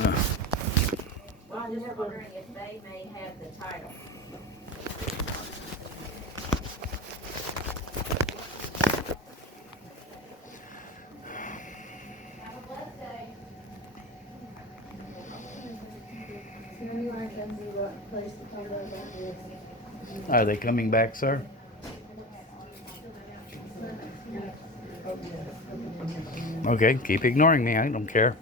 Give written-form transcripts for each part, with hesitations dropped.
Well, I'm just wondering if they may have the title. Have a blessed day. So anyway, I can see what place to talk about this. Are they coming back, sir? Okay, keep ignoring me. I don't care.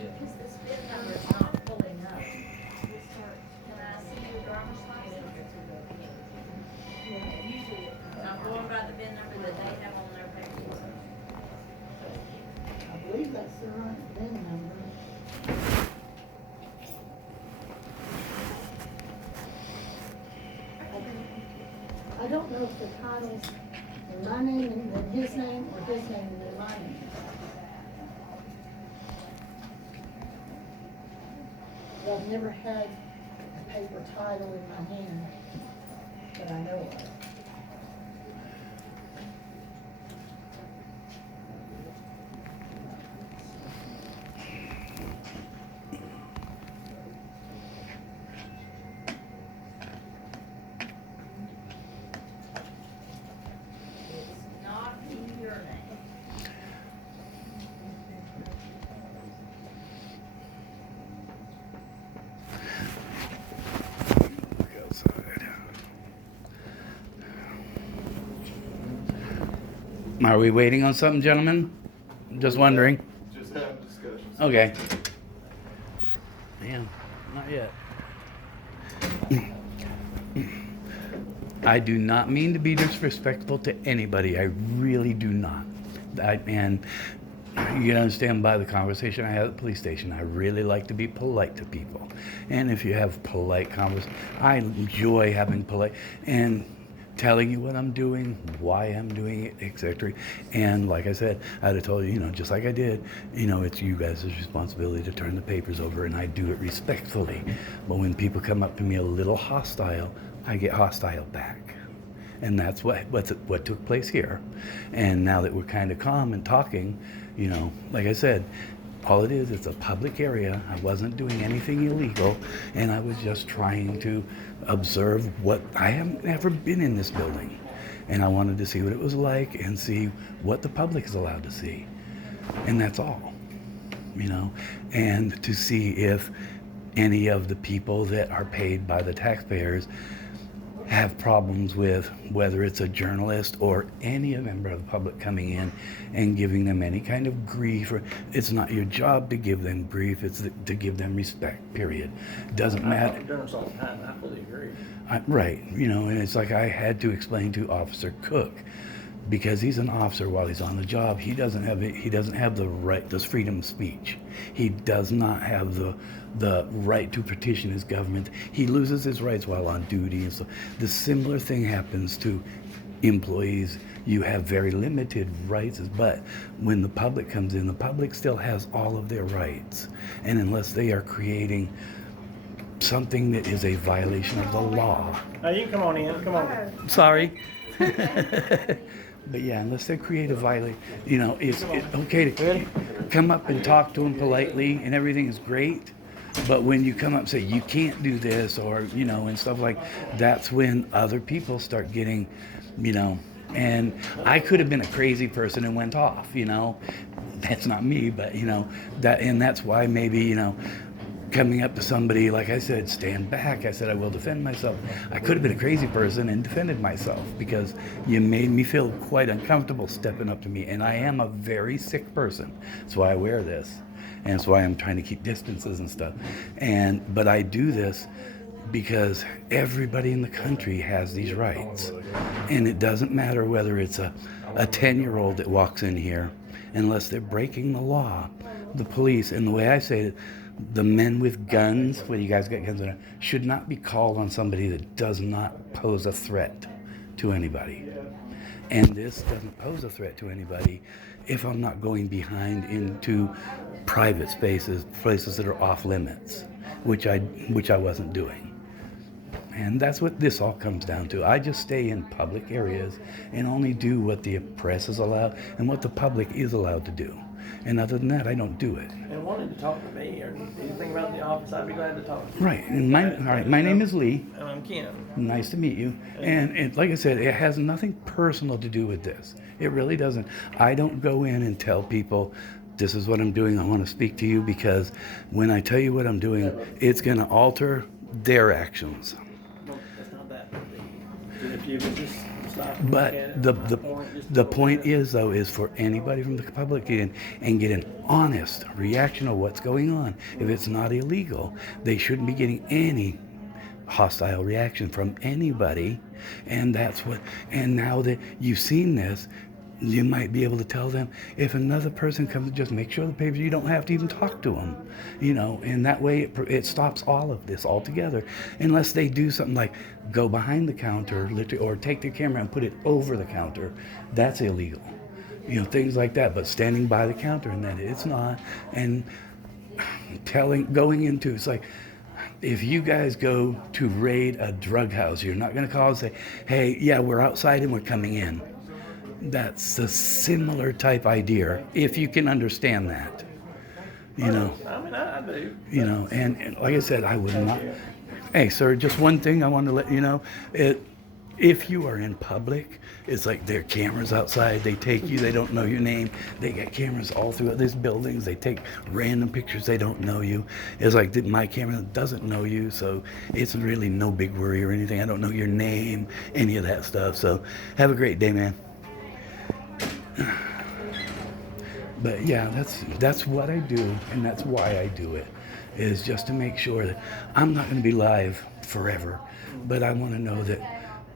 Because this VIN number is not pulling up. Can I see your driver's license? Usually, I'm going by the VIN number that they have on their paperwork. I believe that's the right VIN number. I don't know if the title's in my name and then his name, or his name and then my name. But I've never had a paper title in my hand that I know of. It's not in your name. Look outside. Are we waiting on something, gentlemen? Just wondering. Just have discussions. Okay. Man, not yet. I do not mean to be disrespectful to anybody. I really do not. And you understand by the conversation I had at the police station, I really like to be polite to people. And if you have polite conversation, I enjoy having polite and telling you what I'm doing, why I'm doing it, etc. And like I said, I'd have told you, just like I did, it's you guys' responsibility to turn the papers over, and I do it respectfully. But when people come up to me a little hostile, I get hostile back. And that's what took place here. And now that we're kind of calm and talking, like I said, all it is, it's a public area. I wasn't doing anything illegal, and I was just trying to observe what I haven't ever been in this building. And I wanted to see what it was like and see what the public is allowed to see. And that's all, and to see if any of the people that are paid by the taxpayers have problems with whether it's a journalist or any member of the public coming in and giving them any kind of grief. It's not your job to give them grief, it's to give them respect, period. Doesn't matter. I've done this all the time, and I fully agree. Right, and it's like I had to explain to Officer Cook, because he's an officer while he's on the job. He doesn't have the right, this freedom of speech. He does not have the right to petition his government. He loses his rights while on duty. And so the similar thing happens to employees. You have very limited rights, but when the public comes in, the public still has all of their rights. And unless they are creating something that is a violation of the law. Now you can come on in, come on. Sorry. But yeah, unless they create a violation, it's okay to come up and talk to them politely, and everything is great. But when you come up and say, you can't do this, or, and stuff like, that's when other people start getting, and I could have been a crazy person and went off, that's not me, but, and that's why maybe, coming up to somebody, like I said, stand back. I said, I will defend myself. I could have been a crazy person and defended myself, because you made me feel quite uncomfortable stepping up to me. And I am a very sick person. That's why I wear this. And that's why I'm trying to keep distances and stuff. But I do this because everybody in the country has these rights. And it doesn't matter whether it's a 10-year-old that walks in here, unless they're breaking the law. The police, and the way I say it, the men with guns, whether you guys got guns or not, should not be called on somebody that does not pose a threat to anybody. And this doesn't pose a threat to anybody if I'm not going behind into private spaces, places that are off limits, which I wasn't doing. And that's what this all comes down to. I just stay in public areas and only do what the press is allowed and what the public is allowed to do. And other than that, I don't do it. And wanted to talk to me or anything about the office, I'd be glad to talk to you. Right. And my name is Lee. And I'm Ken. Nice to meet you. And like I said, it has nothing personal to do with this. It really doesn't. I don't go in and tell people, this is what I'm doing. I want to speak to you, because when I tell you what I'm doing, it's going to alter their actions. Well, that's not that big. If you would just stop and look But at it, the my point, just the look point at it. is, though, is for anybody from the public in and get an honest reaction of what's going on. If it's not illegal, they shouldn't be getting any hostile reaction from anybody. And that's what, and now that you've seen this, you might be able to tell them, if another person comes, just make sure the papers, you don't have to even talk to them, you know, and that way it stops all of this altogether, unless they do something like go behind the counter or take their camera and put it over the counter. That's illegal, you know, things like that. But standing by the counter, and that it's not. And going into, it's like, if you guys go to raid a drug house, you're not going to call and say, hey, yeah, we're outside and we're coming in. That's a similar type idea, if you can understand that, you know. I mean, I do. You know, and like I said, I would not. Hey, sir, just one thing I want to let you know. If you are in public, it's like there are cameras outside. They take you. They don't know your name. They got cameras all throughout these buildings. They take random pictures. They don't know you. It's like my camera doesn't know you, so it's really no big worry or anything. I don't know your name, any of that stuff. So have a great day, man. But yeah, that's what I do, and that's why I do it, is just to make sure that I'm not going to be live forever, but I want to know that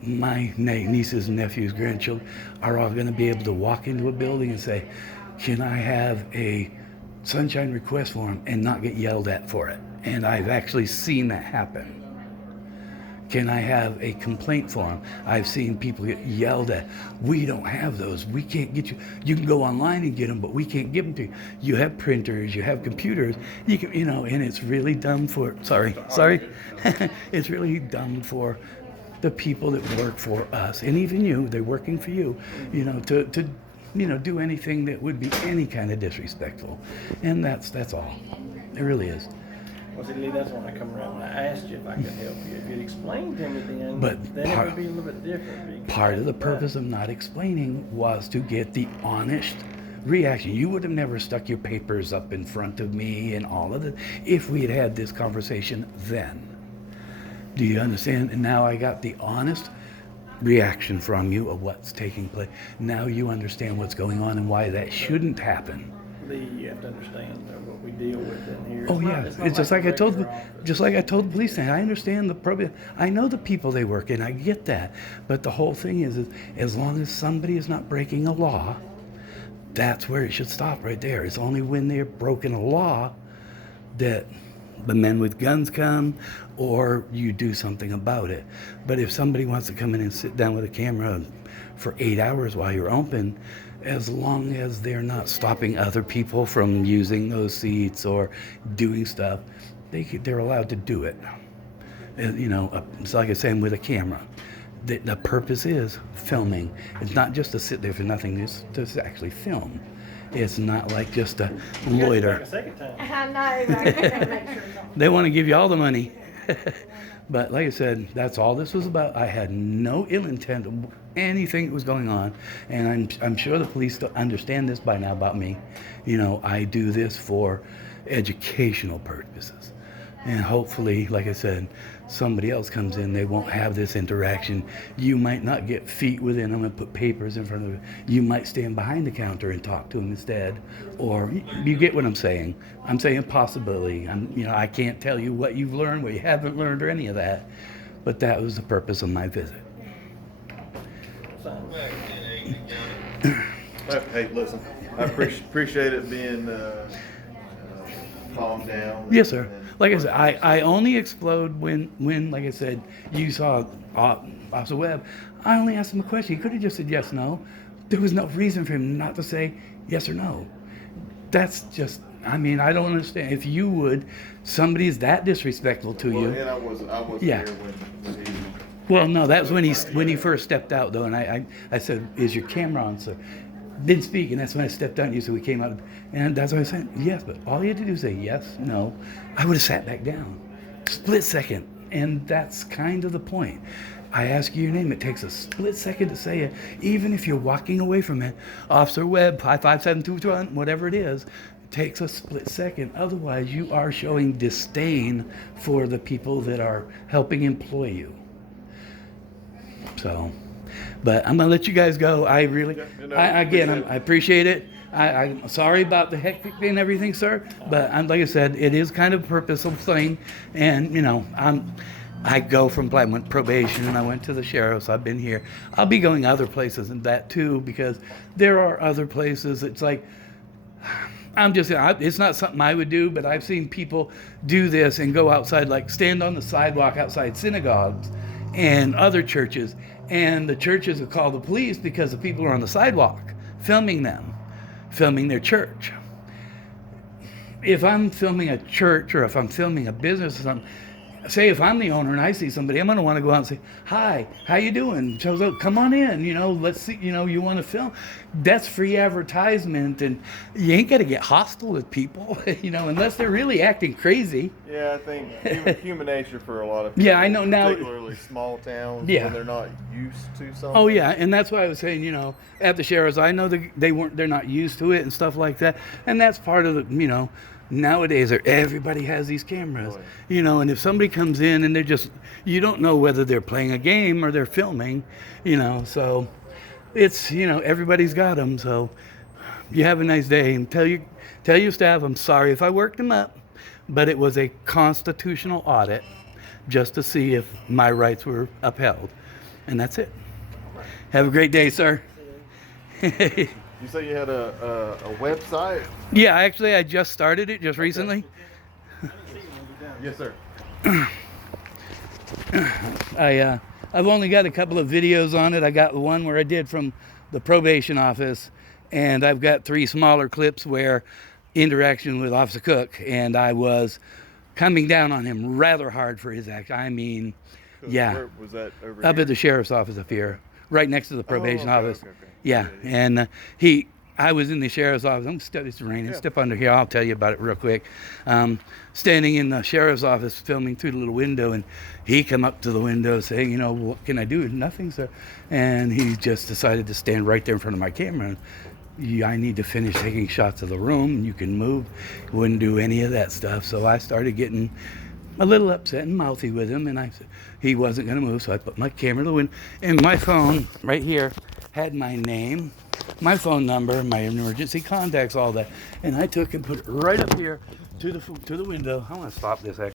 my nieces, nephews, grandchildren are all going to be able to walk into a building and say, can I have a sunshine request form, and not get yelled at for it. And I've actually seen that happen. Can I have a complaint form? I've seen people get yelled at. We don't have those. We can't get you. You can go online and get them, but we can't give them to you. You have printers, you have computers. You can, you know, and it's really dumb for, sorry. It's really dumb for the people that work for us, and even you, they're working for you, you know, to you know, do anything that would be any kind of disrespectful. And that's all. It really is. Well, see, Lee, that's when I come around. I asked you if I could help you. If you'd explain to me then, But then it would be a little bit different. Part of the purpose of not explaining was to get the honest reaction. You would have never stuck your papers up in front of me and all of it if we had had this conversation then. Do you understand? And now I got the honest reaction from you of what's taking place. Now you understand what's going on and why that shouldn't happen. Lee, you have to understand what we deal with in here. Oh yeah, it's just like I told, the police station. I understand the problem. I know the people they work in. I get that, but the whole thing is as long as somebody is not breaking a law, that's where it should stop right there. It's only when they're broken a law that the men with guns come, or you do something about it. But if somebody wants to come in and sit down with a camera for 8 hours while you're open, as long as they're not stopping other people from using those seats or doing stuff, they're allowed to do it. You know, it's like I said, with a camera. The purpose is filming. It's not just to sit there for nothing, it's to actually film. It's not like just a loiter. A second time. I know, right? Gotta make sure it's on. They want to give you all the money. But like I said, that's all this was about. I had no ill intent of anything that was going on. And I'm sure the police understand this by now about me. You know, I do this for educational purposes. And hopefully, like I said, somebody else comes in, they won't have this interaction. You might not get feet within them and put papers in front of it. You might stand behind the counter and talk to them instead. Or you get what I'm saying. I'm saying possibility. You know, I can't tell you what you've learned, what you haven't learned, or any of that. But that was the purpose of my visit. Hey, listen, I appreciate it being calmed down. Yes, sir. Like I said, I only explode when, like I said, you saw Officer Webb. I only asked him a question. He could have just said yes, no. There was no reason for him not to say yes or no. That's just I mean, I don't understand. If you would, somebody's that disrespectful to Well, you. and I wasn't Yeah. here when he. Well, no, that's when he first stepped out though, and I said, "Is your camera on, sir?" Didn't speak, and that's when I stepped out. And you said we came out, and that's what I said. Yes, but all you had to do is say yes, no. I would have sat back down, split second, and that's kind of the point. I ask you your name. It takes a split second to say it, even if you're walking away from it. Officer Webb, 55721, whatever it is. It takes a split second. Otherwise, you are showing disdain for the people that are helping employ you. So, but I'm gonna let you guys go. I really, I appreciate it. I'm sorry about the hectic and everything, sir. But like I said, it is kind of a purposeful thing, and I go from I went probation and I went to the sheriff's. I've been here. I'll be going other places and that too, because there are other places. It's like it's not something I would do, but I've seen people do this and go outside, like stand on the sidewalk outside synagogues and other churches, and the churches will call the police because the people are on the sidewalk filming their church. If I'm filming a church or if I'm filming a business or something, say if I'm the owner and I see somebody, I'm going to want to go out and say, "Hi, how you doing? So come on in, let's see, you want to film." That's free advertisement, and you ain't got to get hostile with people, unless they're really acting crazy. Yeah, I think human nature for a lot of people. Yeah, I know now. Particularly small towns Yeah. when they're not used to something. Oh yeah, and that's why I was saying, at the sheriff's, I know they're not used to it and stuff like that, and that's part of the, nowadays everybody has these cameras, and if somebody comes in and they're just, you don't know whether they're playing a game or they're filming, so it's, everybody's got them. So you have a nice day, and tell your staff I'm sorry if I worked them up, but it was a constitutional audit just to see if my rights were upheld, and that's it. Have a great day, sir. You say you had a website? Yeah, actually, I just started it just recently. Yes, sir. I've only got a couple of videos on it. I got the one where I did from the probation office, and I've got 3 smaller clips where interaction with Officer Cook, and I was coming down on him rather hard for his act. I mean, yeah. Where was that over Up here? at the sheriff's office up here, right next to the probation okay, office. okay. Yeah, and I was in the sheriff's office. It's raining. Yeah. Step under here. I'll tell you about it real quick. Standing in the sheriff's office, filming through the little window, and he come up to the window saying, "What can I do?" "Nothing, sir." And he just decided to stand right there in front of my camera. "I need to finish taking shots of the room. You can move." Wouldn't do any of that stuff. So I started getting a little upset and mouthy with him, and I said he wasn't going to move. So I put my camera in the window, and my phone right here had my name, my phone number, my emergency contacts, all that, and I took and put it right up here to the window. I want to stop this actually.